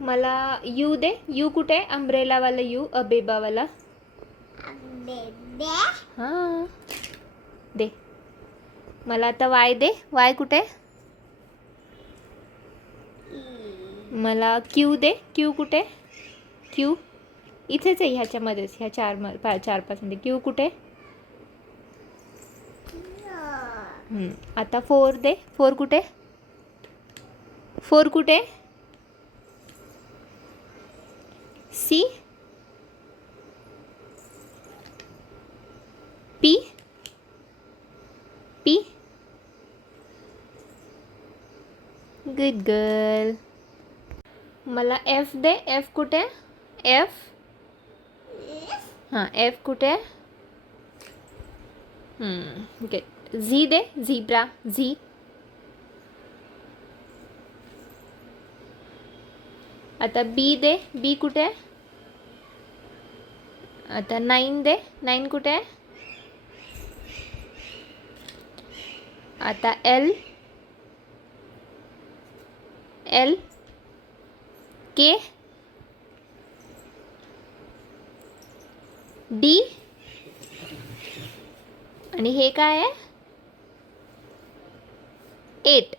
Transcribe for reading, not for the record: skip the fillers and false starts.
मला you they. You कुठे? अम्ब्रेलावाला you, अबेबावाला. हां दे. मला आता वाय दे. वाय कुठे? मला क्यू दे. क्यू कुठे? क्यू इथेच आहे, ह्याच्यामध्येच, ह्या 4-5 क्यू कुठे? आता 4 दे. 4 कुठे? 4 कुठे? C. P. P. Good girl. मला एफ दे. एफ कुठे? एफ. हां एफ कुठे? गुड. झी दे. झीब्रा. झी. आता बी दे. बी कुठे? आता 9 दे. 9 कुठे? आता एल. एल. के. डी. आणि हे काय आहे? 8.